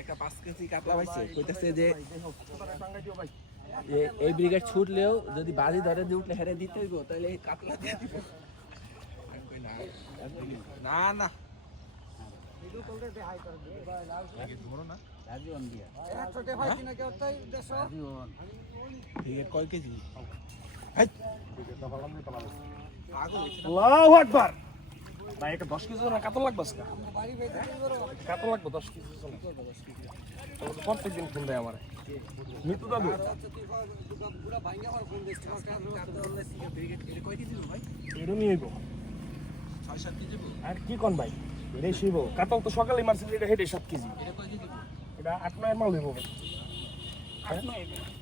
একটা 5 কেজি কাতলা পাইছে কইতাছে যে এই ব্রিগেড ছুটলেও যদি বাজি ধরে দিয়ে উঠলে হেরে দিতে হইব তাহলে এই কাতলা দিয়ে দিব না না কয় কেজি আল্লাহু আকবার ভাই একটা 10 কেজি না কাতল লাগবে আজকে কাতল লাগবে 10 কেজি প্রত্যেকদিন ফোন দেয় আমার মিতু দাদু এরও নিয়ে যাবো 6-7 কেজি আর কি কোন ভাই এরে শিব কাতল তো সকালে মারছিল এটা হেডে 7 কেজি এটা 8-9 মাল দেবো 8-9